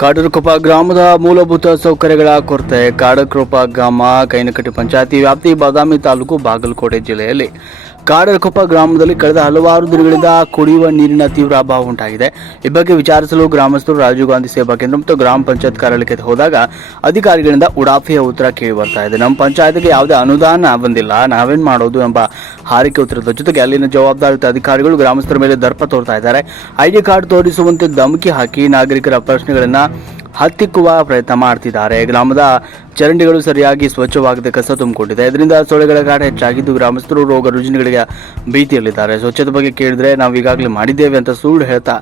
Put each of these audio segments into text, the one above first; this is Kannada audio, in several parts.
ಕಾಡರಕೊಪ್ಪ ಗ್ರಾಮದ ಮೂಲಭೂತ ಸೌಕರ್ಯಗಳ ಕೊರತೆ, ಕಾಡರಕೊಪ್ಪ ಗ್ರಾಮ, ಕೈನಕಟ್ಟಿ ಪಂಚಾಯತಿ ವ್ಯಾಪ್ತಿ, ಬಾದಾಮಿ ತಾಲೂಕು, ಬಾಗಲಕೋಟೆ ಜಿಲ್ಲೆಯಲ್ಲಿ. ಕಾಡರಕೊಪ್ಪ ಗ್ರಾಮದಲ್ಲಿ ಕಳೆದ ಹಲವಾರು ದಿನಗಳಿಂದ ಕುಡಿಯುವ ನೀರಿನ ತೀವ್ರ ಅಭಾವ ಉಂಟಾಗಿದೆ. ಈ ಬಗ್ಗೆ ವಿಚಾರಿಸಲು ಗ್ರಾಮಸ್ಥರು ರಾಜೀವ್ ಗಾಂಧಿ ಸೇವಾ ಕೇಂದ್ರ ಮತ್ತು ಗ್ರಾಮ ಪಂಚಾಯತ್ ಕಾರ್ಯಾಲಯಕ್ಕೆ ಹೋದಾಗ ಅಧಿಕಾರಿಗಳಿಂದ ಉಡಾಫೆಯ ಉತ್ತರ ಕೇಳಿ ಬರ್ತಾ ಇದೆ. ನಮ್ಮ ಪಂಚಾಯತ್ಗೆ ಯಾವುದೇ ಅನುದಾನ ಬಂದಿಲ್ಲ. ನಾವೇನ್ ಮಾಡೋದು ಎಂಬ ಹಾರಿಕೆ ಉತ್ತರದ ಜೊತೆಗೆ ಅಲ್ಲಿನ ಜವಾಬ್ದಾರಿತ ಅಧಿಕಾರಿಗಳು ಗ್ರಾಮಸ್ಥರ ಮೇಲೆ ದರ್ಪ ತೋರ್ತಾ ಇದ್ದಾರೆ. ಐಡಿ ಕಾರ್ಡ್ ತೋರಿಸುವಂತೆ ಧಮಕಿ ಹಾಕಿ ನಾಗರಿಕರ ಪ್ರಶ್ನೆಗಳನ್ನ ಹತ್ತಿಕ್ಕುವ ಪ್ರಯತ್ನ ಮಾಡ್ತಿದ್ದಾರೆ. ಗ್ರಾಮದ ಚರಂಡಿಗಳು ಸರಿಯಾಗಿ ಸ್ವಚ್ಛವಾಗದೆ ಕಸ ತುಂಬಿಕೊಂಡಿದೆ. ಇದರಿಂದ ಸೊಳ್ಳೆಗಳ ಕಾಟ ಹೆಚ್ಚಾಗಿದ್ದು ಗ್ರಾಮಸ್ಥರು ರೋಗ ರುಜಿನಗಳಿಗೆ ಭೀತಿಯಲ್ಲಿದ್ದಾರೆ. ಸ್ವಚ್ಛತೆ ಬಗ್ಗೆ ಕೇಳಿದ್ರೆ ನಾವು ಈಗಾಗಲೇ ಮಾಡಿದ್ದೇವೆ ಅಂತ ಸುಳ್ಳು ಹೇಳ್ತಾ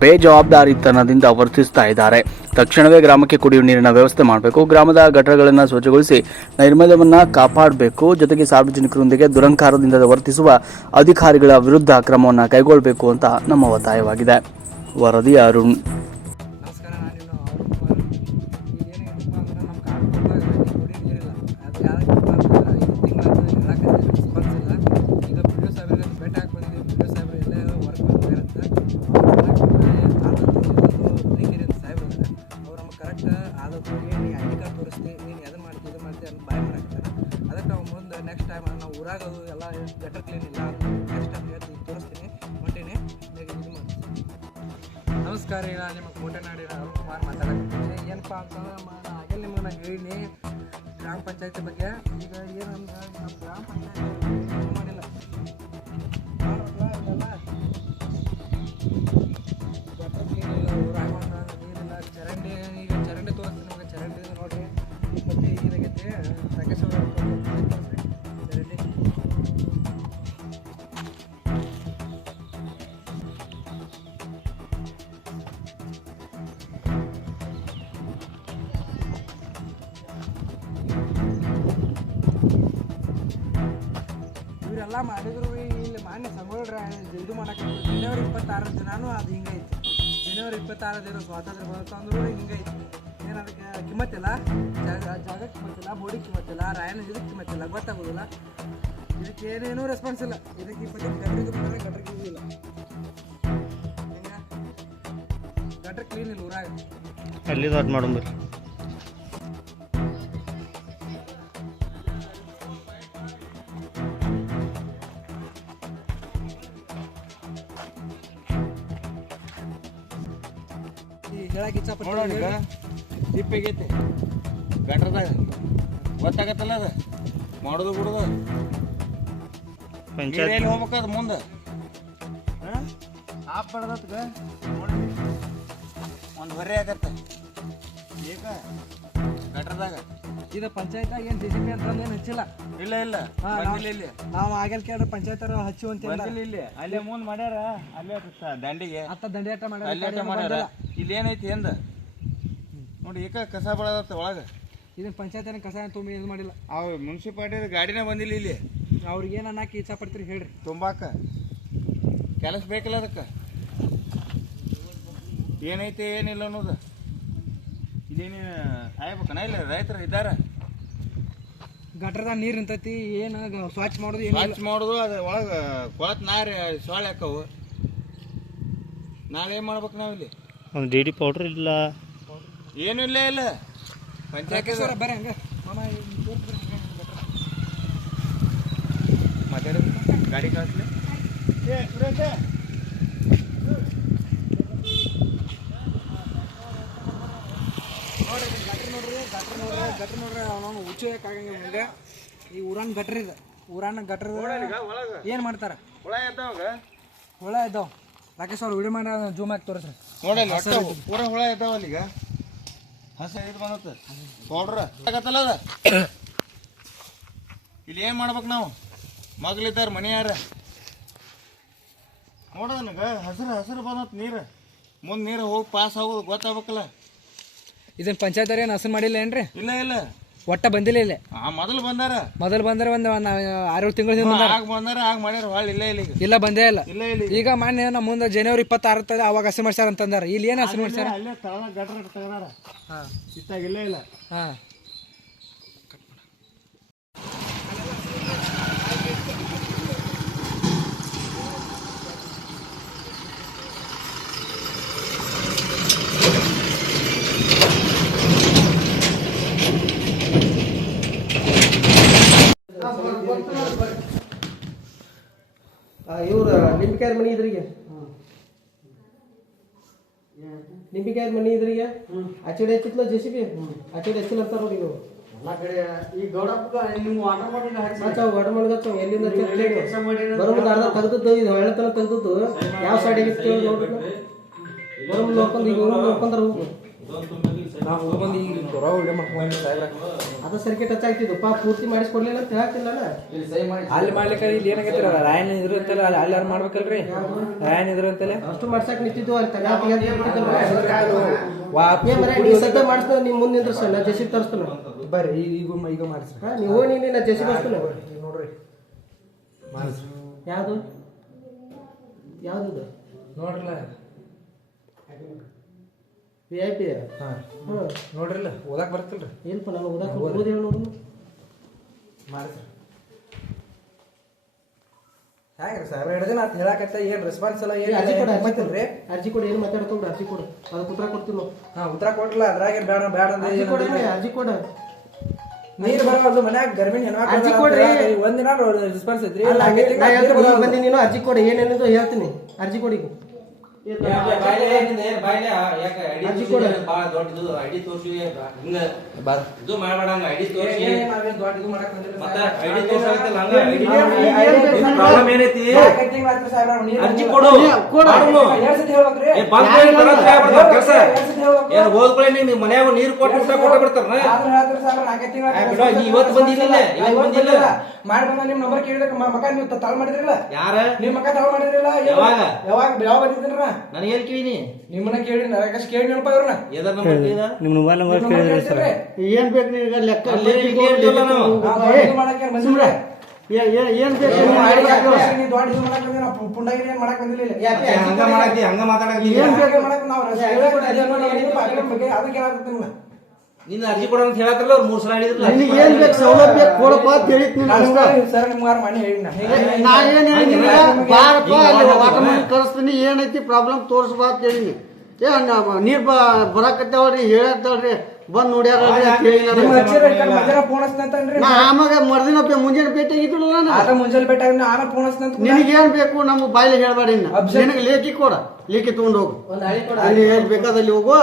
ಬೇಜವಾಬ್ದಾರಿತನದಿಂದ ವರ್ತಿಸ್ತಾ ಇದ್ದಾರೆ. ತಕ್ಷಣವೇ ಗ್ರಾಮಕ್ಕೆ ಕುಡಿಯುವ ನೀರಿನ ವ್ಯವಸ್ಥೆ ಮಾಡಬೇಕು. ಗ್ರಾಮದ ಘಟಕಗಳನ್ನು ಸ್ವಚ್ಛಗೊಳಿಸಿ ನೈರ್ಮಲ್ಯವನ್ನು ಕಾಪಾಡಬೇಕು. ಜೊತೆಗೆ ಸಾರ್ವಜನಿಕರೊಂದಿಗೆ ದುರಂಕಾರದಿಂದ ವರ್ತಿಸುವ ಅಧಿಕಾರಿಗಳ ವಿರುದ್ಧ ಕ್ರಮವನ್ನು ಕೈಗೊಳ್ಳಬೇಕು ಅಂತ ನಮ್ಮ ಒತ್ತಾಯವಾಗಿದೆ. ವರದಿ ಅರುಣ್. ನಾವು ಅದು ಎಲ್ಲ ಬೆಟರ್ ಕ್ಲೀನ್ ಇಲ್ಲ. ನೆಕ್ಸ್ಟ್ ಟೈಮ್ ಹೇಳ್ತೀನಿ ತೋರಿಸ್ತೀನಿ. ಹೊಂಟೀನಿ. ಇದು ಮಾಡ್ತೀನಿ ನಮಸ್ಕಾರ ಈಗ ನಿಮ್ಮ ಕೋಟೆನಾಡಿನ ಅರುಣ್ ಕುಮಾರ್ ಮಾತಾಡೋಕ್ಕೆ ಏನಪ್ಪ ಅಂತಂದ್ರೆ ಆಗಲೇ ನಿಮಗೆ ನಾನು ಹೇಳಿನಿ. ಗ್ರಾಮ ಪಂಚಾಯತಿ ಬಗ್ಗೆ. ಈಗ ಏನಂದ್ರೆ ನಮ್ಮ ಗ್ರಾಮ ಪಂಚಾಯತಿ ಇವರೆಲ್ಲ ಮಾಡಿದ್ರು. ಇಲ್ಲಿ ಮಾನ್ಯ ಸಂಗೊಳ್ರ ಇದು ಮಾಡಕ್ಕೆ ಜನವರಿ ಇಪ್ಪತ್ತಾರು ದಿನಾನು ಅದು ಹಿಂಗೈತಿ ಜನವರಿ ಇಪ್ಪತ್ತಾರು ದಿನ ಸ್ವಾತಂತ್ರ್ಯ ಬಂತು ಅಂದ್ರು ಹಿಂಗೈತಿ ಏನು ಅದಕ್ಕೆ ಕಿಮ್ಮತ್ತಿಲ್ಲ? ಜಾಗ ಜಾಗಕ್ಕೆ ಕಿಮ್ಮತ್ತಿಲ್ಲ ಬೋಡಿ ಕಿಮ್ಮತ್ತಿಲ್ಲ ರಾಯನ ಇದಕ್ಕೆ ಕಿಮ್ಮತ್ತಿಲ್ಲ, ಗೊತ್ತಾಗೋದಿಲ್ಲ. ಇದಕ್ಕೆ ಏನೇನೂ ರೆಸ್ಪಾನ್ಸ್ ಇಲ್ಲ. ಇದಕ್ಕೆ ಇಪ್ಪತ್ತು ಗಟ್ರಿಗೆ ಬಂದರೆ ಗಟ್ರಿಗೆ ಇಲ್ಲ ಗಟ್ರ ಕ್ಲೀನ್ ಇಲ್ಲ ಊರಾಗ. ಅಲ್ಲಿ ದೊಡ್ಡ ಹೇಳಕ್ಕೆ ಇಚ್ಛಪಟ್ಟು ನೋಡೋಣ ಆಗೈತಿ ಗಟ್ರದಾಗ ಗೊತ್ತಾಗತ್ತಲ್ಲ ಅದು? ಮಾಡೋದು ಬಿಡೋದು. ಪಂಚಾಯತ್ ಎಲ್ಲಿ ಹೋಗ್ಬೇಕದು ಮುಂದೆ? ಆಪ್ ಬಡ್ದತ್ಗ ಒಂದು ಹೊರೆ ಆಗತ್ತೆ. ಈಗ ಗಟ್ರದಾಗ ಇದು ಪಂಚಾಯತ್ ಏನ್ ಡಿ ಸಿ ಪಿ ಅಂತ ಏನ್ ಹಚ್ಚಿಲ್ಲ? ಇಲ್ಲ ಇಲ್ಲ. ಬಂದಿಲ್ಲ ಇಲ್ಲಿ. ನಾವು ಆಗಲ್ ಕೇಳ್ರಿ ಪಂಚಾಯತ್ ಹಚ್ಚು ಅಂತ. ಬಂದಿಲ್ಲ ಇಲ್ಲಿ. ಅಲ್ಲೇ ಮುಂದೆ ಮಾಡ್ಯಾರ ಅಲ್ಲೇ ದಂಡಿಗೆ. ಅತ್ತ ದಂಡಿಯಾಟ ಮಾಡ್ಯಾರ ಅಲ್ಲೇ ಮಾಡ್ಯಾರ. ಇಲ್ಲಿ ಏನೈತಿ ಎಂದ ನೋಡಿ ಏಕ ಕಸ ಬಳದತ್ತ ಒಳಗ. ಇದನ್ನ ಪಂಚಾಯತ್ ಕಸ ತುಂಬಿ ಇದು ಮಾಡಿಲ್ಲ. ಅವ್ ಮುನ್ಸಿಪಾಲ್ಟಿ ಗಾಡಿನೇ ಬಂದಿಲ್ಲ ಇಲ್ಲಿ. ಅವ್ರಿಗೆ ಏನ್ ಅನ್ನಕ್ಕೆ ಇಚ್ಛಾ ಪಡ್ತೀರಿ ಹೇಳ್ರಿ. ತುಂಬಾಕ. ಕೆಲಸ ಬೇಕಲ್ಲ ಅದಕ್ಕೆ. ಏನೈತೆ ಏನಿಲ್ಲ ಅನ್ನೋದು. ಇದೇನು ಸಾಯ್ಬೇಕನ ಇಲ್ಲ ರೈತರು ಇದ್ದಾರ? ಗಟ್ರದ ನೀರು ನಿಂತೈತಿ ಏನು ಸ್ವಚ್ಛ ಮಾಡೋದು ಏನು ಸ್ವಚ್ಛ ಮಾಡೋದು ಅದು ಒಳಗೆ ಕೊಳತ್ ನಾರಿ ಸೊಳ್ಳೆ ಹಾಕವು ನಾಳೆ ಏನು ಮಾಡ್ಬೇಕು ನಾವಿಲ್ಲಿ? ಒಂದು ಡಿ ಡಿ ಪೌಡ್ರ್ ಇಲ್ಲ. ಏನೂ ಇಲ್ಲ ಇಲ್ಲ. ಪಂಚಾಯತ್ ರಾಕೇಶ್ವರ ಬರ್ರಿ ಹಂಗ. ಮಾತಾಡ. ಗಾಡಿ ಕಳಿಸ್ಲಿ. ಏ ಸುರೇಶ ನೋಡ್ರಿ ಇಲ್ಲಿ ಗಟ್ರ ನೋಡ್ರಿ ಗಟ್ರ ನೋಡ್ರಿ ಗಟ್ರ ನೋಡ್ರಿ ಅವನು ಆಗಂಗಿಲ್ಲ ಮುಂದೆ. ಈ ಊರನ್ ಗಟ್ರ ಇದೆ. ಊರಾನ ಗಟ್ರ ಏನ್ ಮಾಡ್ತಾರ? ಹುಳ ಇದ್ದಾವ ರಾಕೇಶ್ ಅವ್ರು ವಿಡಿಯೋ ಮಾಡಿ ಜೂಮ್ ಹಾಕಿ ತೋರಿಸ್ರಿ. ನೋಡಲ್ಲ ಪೂರ ಹುಳ ಇದ್ದಾವ ಅಲ್ಲಿಗ ಹಸ ಇದು ಬಂದತ್ತ ಪೌಡ್ರ. ಆಗತ್ತಲ್ಲ ಅದ? ಇಲ್ಲಿ ಏನು ಮಾಡ್ಬೇಕು ನಾವು? ಮಗ್ಲಿದ್ದಾರ ಮನೆಯಾರ. ನೋಡೋದನಗ ಹಸಿರು ಹಸಿರು ಬಂದತ್ ನೀರು. ಮುಂದೆ ನೀರು ಹೋಗಿ ಪಾಸ್ ಆಗೋದು ಗೊತ್ತಾಗ್ಬೇಕಲ್ಲ. ಇದನ್ನ ಪಂಚಾಯತ್ ಅವ್ರ ಏನು ಹಸನ್ ಮಾಡಿಲ್ಲ ಏನ್ರಿ? ಇಲ್ಲ ಇಲ್ಲ. ಒಟ್ಟ ಬಂದಿಲ್ಲ ಇಲ್ಲ? ಆ ಮೊದಲು ಬಂದಾರ. ಮೊದಲು ಬಂದ್ರೆ ಒಂದ್ ಆರೇಳು ತಿಂಗಳ ಬಂದಾರ? ಆಗ ಬಂದಾರ ಆಗ ಮಾಡ್ಯಾರ ಇಲ್ಲ ಇಲ್ಲ ಈಗ ಇಲ್ಲ ಬಂದೇ ಇಲ್ಲ. ಇಲ್ಲ ಇಲ್ಲ. ಈಗ ಮಾನ್ಯ ನಮ್ಮ ಮುಂದೆ ಜನವರಿ ಇಪ್ಪತ್ತಾರು ತದ ಅವಾಗ ಹಸಿ ಮಾಡ್ಸ್ಯಾರ ಅಂತಂದಾರ. ಇಲ್ಲಿ ಏನು ಹಸಿ ಮಾಡ್ಸ್ಯಾರ? ಅಲ್ಲೇ ತಳ ಗಟ್ರ ತೆಗ್ದಾರ. ಹಾಂ. ಇತ್ತಾಗ ಇಲ್ಲ ಇಲ್ಲ. ಹಾಂ. ಲಿಂಬಿಕಾಯರ ಮನಿ ಇದ್ರಿಗೆ ನಿಂಬಿಕಾಯಿ ಮನಿ ಇದ್ರಿಗೆ ಆಚೆಡೆ ಹಚ್ಚಿತ್ಲ ಜೆ ಸಿ ಬಿ ಆಚೆಡೆ ಹಚ್ಚಿಲ್ಲ ಅಂತ ನೋಡಿ ನೀವು. ತೆಗ್ದದ್ದು ಯಾವ ಸೈಡಿಗೆ ಇತ್ತು ನೋಡ್ರಿ ನೋಡ್ಕೊಂಡು ಈಗ ಊರು ನೋಡ್ಕೊಂಡ್ರ ಹೋಗು ನಾವು ಬಂದು ಈಗ ಹೊರ ವಿಡಿಯೋ ಮಾಡ್ಕೊಂಡು ಸಾಹೇಬ್ರ. ಅದು ಸರ್ಕಿಟ್ ಟಚ್ ಪಾ ಪೂರ್ತಿ ಮಾಡಿಸ್ಕೊಡ್ಲಿಲ್ಲ ಅಂತ ಹೇಳ್ತಿಲ್ಲಲ್ಲ ಅಲ್ಲಿ ಮಾಡ್ಲಿಕ್ಕೆ ಇಲ್ಲಿ ಏನಾಗೈತಿ ರಾಯನ್ ಇದ್ರು ಅಂತಲ್ಲ ಅಲ್ಲಿ ಅಲ್ಲಿ ಯಾರು ಮಾಡ್ಬೇಕಲ್ರಿ? ರಾಯನ್ ಇದ್ರು ಅಂತಲ್ಲ? ಅಷ್ಟು ಮಾಡ್ಸಕ್ ನಿಂತಿದ್ದು ಅಂತ. ಸದ್ಯ ಮಾಡಿಸ್ತಾನೆ ನಿಮ್ಮ ಮುಂದೆ ನಿಂದ್ರಸ ನಾ ಜಸಿ ತರಿಸ್ತಾನೆ ಬರ್ರಿ ಈಗ ಈಗ ಮಾಡಿಸ್ರಿ. ಹಾ ನೀವು ನೀನು ನಾ ಜೆಸಿ ಬರ್ತಾನೆ ನೋಡ್ರಿ. ಮಾಡಿಸ್ರಿ. ಯಾವುದು? ಯಾವ್ದು ನೋಡ್ರಲ್ಲ. ವಿ ಐ ಪಿ ಹಾಂ. ಹ್ಞೂ ನೋಡ್ರಿಲ್ಲ ಓದಾಕ್ ಬರ್ತಲ್ರಿ ಏನಪ್ಪ ನಾನು ಓದಾಕ ಓದಿ ಹೇಳಿ ನೋಡು ಮಾಡಿಸ್ರಿ ಹ್ಯಾಂಗ್ರಿ ಸರ್? ಎರಡು ದಿನ ಅಂತ ಹೇಳಕತ್ತ ಏನು ರೆಸ್ಪಾನ್ಸ್ ಎಲ್ಲ ಏನು ಅರ್ಜಿ ಕೊಡಿ ಅರ್ಜಿ ರೀ ಅರ್ಜಿ ಕೊಡು ಏನು ಮಾತಾಡ್ಕೊಂಡು ಅರ್ಜಿ ಕೊಡು. ಅದು ಉತ್ತರ ಕೊಡ್ತೀವಿ ನಾವು. ಹಾ ಉತ್ತರ ಕೊಡಲ್ಲ ಅದ್ರಾಗ ಬೇಡ ಬೇಡ ಅಂತ ಅರ್ಜಿ ಏನ್ ಕೊಡು. ಅರ್ಜಿ ಕೊಡು. ನೀರು ಬರೋದು ಮನ್ಯಾಗ ಗರ್ಭಿಣಿ ಅರ್ಜಿ ಕೊಡ್ರಿ. ಒಂದಿನ ರೆಸ್ಪಾನ್ಸ್ ಐತ್ರಿ ಬಂದಿ ನೀನು ಅರ್ಜಿ ಕೊಡು ಏನೇನಿದು ಹೇಳ್ತೀನಿ. ಅರ್ಜಿ ಕೊಡಿ ಮನ್ಯಾಗ ನೀರ್ ಕೊಟ್ಟು ಕೊಟ್ಟ ಬಿಡ್ತಾರ? ಇವತ್ತು ಬಂದಿಲ್ಲ, ಇವತ್ತು ಬಂದಿಲ್ಲ. ನಿಮ್ ನಂಬರ್ ಕೇಳಿದ್ರೆ ಮ- ಮಕ ನೀವು ತಾಳ್ ಮಾಡಿದ್ರಲ್ಲ? ಯಾರ? ನಿಮ್ ಮಕ್ಕ ತಾಳ್ ಮಾಡಿದ್ರಲ್ಲ? ಯಾವಾಗ? ಯಾವಾಗ? ಬಂದಿದ್ರ ನನಗೆ ಏನ್ ಕೇಳಿನಿ ನಿಮ್ಮನ್ನ ಕೇಳಿ ನರಕಶ್ ಕೇಳಿ ನೆನಪ ಇವ್ರನ್ನ ಎದರ್ ನಂಬರ್ ಕೇಳಿದ? ಮೊಬೈಲ್ ನಂಬರ್ ಕೇಳಿದ್ರೆ ಏನ್ ಬೇಕು ನಿನಗೆ ಲೆಕ್ಕ ಏನ್ ಬೇಕು ನಾವು ಏನ್ ಮಾಡಕ್ ಬಂದಿಲ್ಲ ಹಂಗ ಮಾಡಾಕಿ ಹಂಗ ಮಾತಾಡಕತ್ತಿ ಏನ್ ಬೇಕು ಮಾಡಕ್ ನಾವು ಅದಕ್ಕೆ ಹೇಳಕತ್ತೀನಿ. ನಿನ್ನ ಅರ್ಜಿ ಕೊಡ ಅಂತ ಹೇಳತ್ರಲ್ಲ ಅವ್ರು ಮೂರು ಸಲ ಹಿಡಿದ್ರಲ್ಲ ನಿನಗೆ ಏನ್ ಬೇಕು ಸೌಲಭ್ಯ ಕೊಡಪ್ಪ ಅಂತ ಹೇಳಿದ್ ನೀನು ಅಷ್ಟೇ. ಸರ್ ನಿಮ್ಗಾರ ಮನೆ ಹೇಳಿ ನಾ ಏನ್ ಹೇಳಿನಿ ಬಾರಪ್ಪ ಅಲ್ಲಿ ವಾಟರ್ ಕಳಿಸ್ತೀನಿ ಏನೈತಿ ಪ್ರಾಬ್ಲಮ್ ತೋರಿಸ್ಬಾ ಅಂತ ಹೇಳಿನಿ. ಏ ನಾ- ನೀರ್ ಬ ಬರಾಕತ್ತಾವಲ್ರಿ ಹೇಳತ್ತಾವ್ರಿ ಬಂದ್ ನೋಡ್ಯಾರ ಆಮಾಗ ಮರ್ದಿನ ಮುಂಜಾನೆ ಭೇಟಿ ಆಗಿದ್ರಲ್ಲ ಮುಂಜಾನೆ ಆಮೇಲೆ ಫೋನ್ ನಿನಗೇನ್ ಬೇಕು? ನಮ್ಮ ಬಾಯ್ಲಿ ಹೇಳ್ಬೇಡಿ. ನಿನಗೆ ಲೇಖಿ ಕೊಡ. ಲೇಖಿ ತಗೊಂಡ್ ಹೋಗು. ಅಲ್ಲಿ ಎಲ್ಲಿ ಬೇಕಾದಲ್ಲಿ ಹೋಗು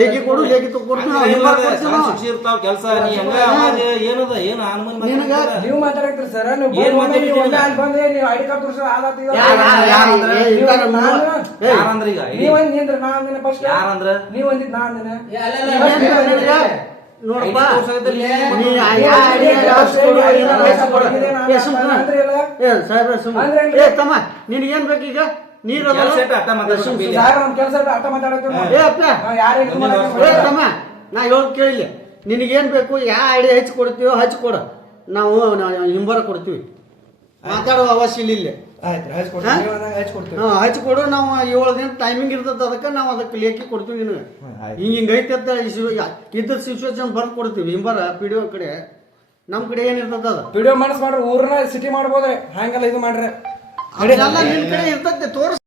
ಲೇಖಿ ಕೊಡು ಲೇಖಿ ತಗೊಂಡು ನಾವು ಹಿಂಗ್ ಮಾಡ್ಕೊಡ್ತೀವಿ ನಾವು. ಶಿಕ್ಷೆ ಕೆಲ್ಸ ನೀ ಹಂಗ ಅವಾಜ್ ಏನದ ಏನ್ ಅನುಮಾನ ನಿನಗ ನೀವು ಮಾತಾಡಕ್ತೀರಿ ಸರ್ ನೀವು ಏನ್ ಬಂದ್ ನೀವು ಮಾತಾಡ್ತೀರಿ? ಒಮ್ಮೆ ಅಲ್ಲಿ ಬಂದ್ರೆ ನೀವು ಐಡಿ ಕಾರ್ಡ್ ತೋರಿಸಿ ಆದಾತ ಇದು ಯಾರ್- ಯಾರ್- ಯಾರ್ ಅಂದ್ರೆ? ಏ, ನೀವು ಇದ್ದಾರ ನಾನು- ಮೂವ- ಏ, ಯಾರಂದ್ರ ಈಗ? ನೀವು ಒಂದ್ ನಿಂದ್ರ ನಾ ಅಂದಿನ ಫಸ್ಟ್ ಯಾರಂದ್ರ ನೀವು ಒಂದಿದ್ ನಾ ಅಂದಿನ ಏನ್ ನಿನಗ? ನೋಡಪ್ಪ. ನೀ ಯಾ- ಯಾ ಐಡಿಯಾ ಜಾಸ್ತಿ ಕೊಡು, ಏನಾರ ಜಾಸ್ತಿ ಕೊಡು. ಏ, ಸುಮ್ನೆ. ಏ, ಸಾಹೇಬ್ರೆ, ಸುಮ್ನೆ. ಏ ತಮ್ಮ ನಿನಗೇನ್ ಬೇಕೀಗ? ನೀರ್ ತಮ್ಮ ನಾ ಹೇಳ ಕೇಳಿಲ್ಲ ನಿನಗೇನ್ ಬೇಕು ಯಾವ ಐಡಿಯಾ ಹಚ್ಚಿ ಕೊಡ್ತೀವೋ ಹಚ್ಚಿ ಕೊಡ. ನಾವು ನಾವು ಹಿಂಬರ ಕೊಡ್ತೀವಿ. ಮಾತಾಡೋ ಅವಶ್ಯ ಇಲ್ಲ ಹಚ್ಚಿ ಕೊಡು. ನಾವು ಏಳು ದಿನ ಟೈಮಿಂಗ್ ಇರ್ತದ ಅದಕ್ಕೆ ನಾವು ಅದಕ್ಕೆ ಲೇಖಿ ಕೊಡ್ತೀವಿ ನಿನಗೆ. ಹಿಂಗ ಹಿಂಗ ಐತೆ ಅಂತ ಇದ್ದ ಸಿಚುವೇಶನ್ ಬರ್ದು ಕೊಡ್ತೀವಿ. ಹಿಂಬರ ಪಿ ಡಿ ಕಡೆ. ನಮ್ಮ ಕಡೆ ಏನಿರ್ತದ ಅದು? ವಿಡಿಯೋ ಮಾಡಿಸ್ ಮಾಡ್ರಿ ಊರ್ನ ಸಿಟಿ ಮಾಡ್ಬೋದ್ರಿ. ಹಂಗೆಲ್ಲ ಇದು ಮಾಡ್ರಿ. ಅದೆಲ್ಲ ನಿನ್ನ ಕಡೆ ಇರ್ತೈತೆ ತೋರ್ಸ್